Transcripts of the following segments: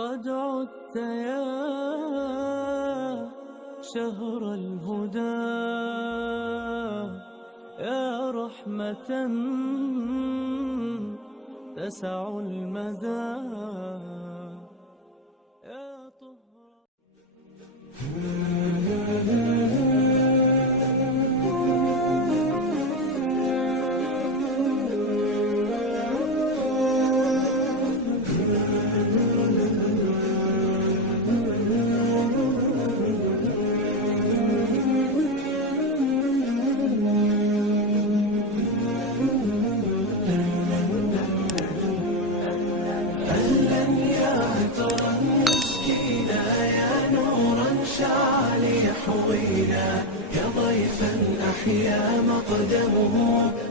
قد عدت يا شهر الهدى، يا رحمة تسع المدى، يا طهرا. يا ضيفا أحيا مقدمه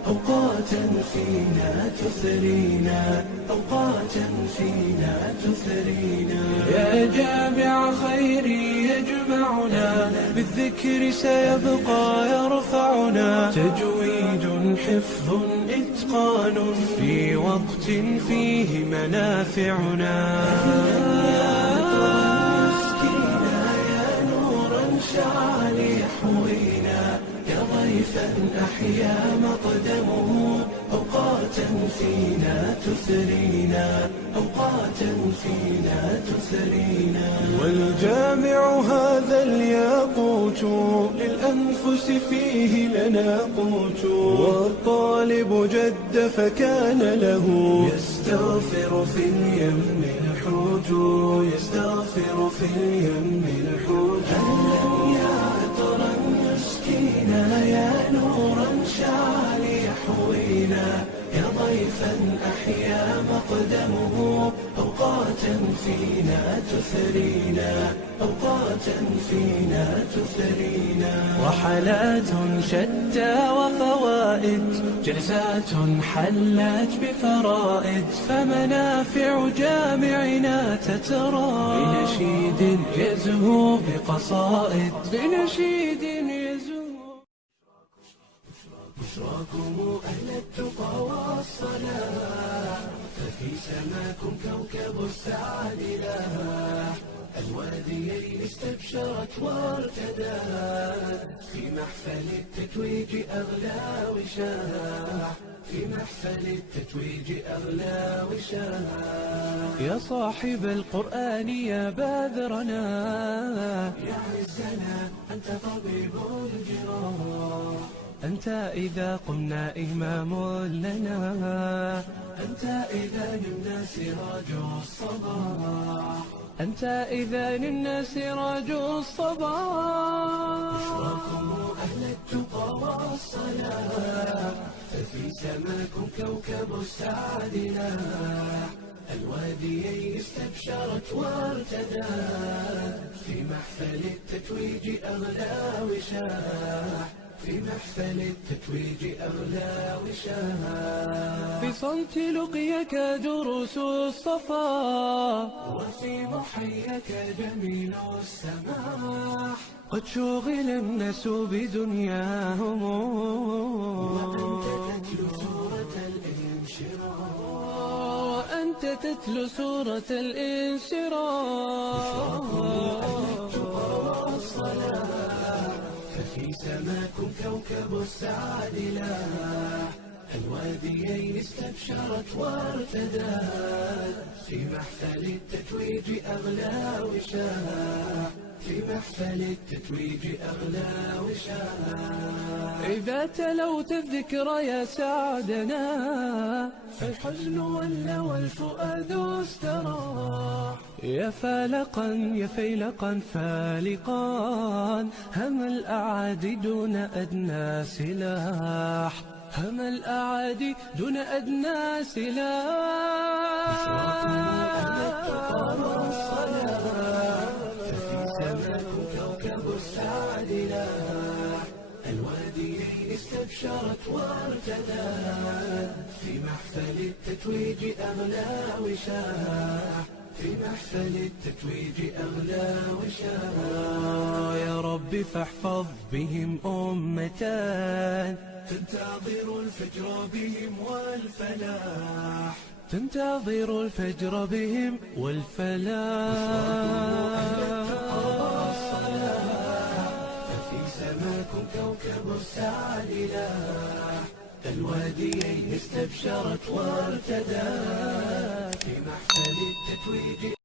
أوقاتا فينا تثرينا، أوقاتا فينا تثرينا. يا جامع خيري يجمعنا بالذكر سيبقى يرفعنا، تجويد حفظ إتقان في وقت فيه منافعنا. شعل يحوينا يا ضيفا أحيا مقدمه أوقاتا فينا تثرينا، أوقاتا فينا تثرينا. والجامع هذا الياقوت للأنفس فيه لنا قوت، والطالب جد فكان له يستغفر في اليم الحوت، يستغفر في اليم الحوت. يا نورا شعل يحوينا يا ضيفا أحيا مقدمه أوقاتا فينا تثرينا، أوقاتا فينا تثرينا. رحلات شتى وفوائد، جلسات حلت بفرائد، فمنافع جامعنا تترى بنشيد يزهو بقصائد، بنشيد يزهو. بشراكم أهل التقى والصلاح، ففي سماكم كوكب السعد لاح، الواديين استبشرت وارتدت، في محفل التتويج أغلى وشاح، في محفل التتويج أغلى وشاح. يا صاحب القرآن يا باذرنا، يا عزنا أنت طبيب الجراح، أنت إذا قمنا إمام لنا، أنت إذا نمنا سراج الصباح، أنت إذا نمنا سراج الصباح. بشراكم أهل التقى والصلاح، ففي سماكم كوكب السعد لاح، الواديين استبشرت وارتدت، في محفل التتويج أغلى وشاح، في محفل التتويج أغلى وشاح. في صمت لقيك دروس الصفا، وفي محيك جميل السماح، قد شغل الناس بدنياهم وأنت تتلو سورة الانشراح، وأنت تتلو سورة الانشراح. في سماكم كوكب السعد لاح، الواديين استبشرت وارتدت، في محفل التتويج أغلى وشاح، في محفل التتويج أغلى وشاح. إذا تلوت الذكر يا سعدنا، فالحزن ولى والفؤاد استراح، يا فالقا يا فيلقا فالقا، هم الأعادي دون أدنى سلاح، هم الأعادي دون أدنى سلاح. ففي سماكم كوكب السعد لاح، الواديين استبشرت وارتدت، في محفل التتويج أغلى وشاح، في محفل التتويج أغلى وشاح. يا رب فاحفظ بهم أمتان، تنتظر الفجر بهم والفلاح، تنتظر الفجر بهم والفلاح. ففي سماكم كوكب السعد لاح، الواديين استبشرت وارتدت في محفل التتويج.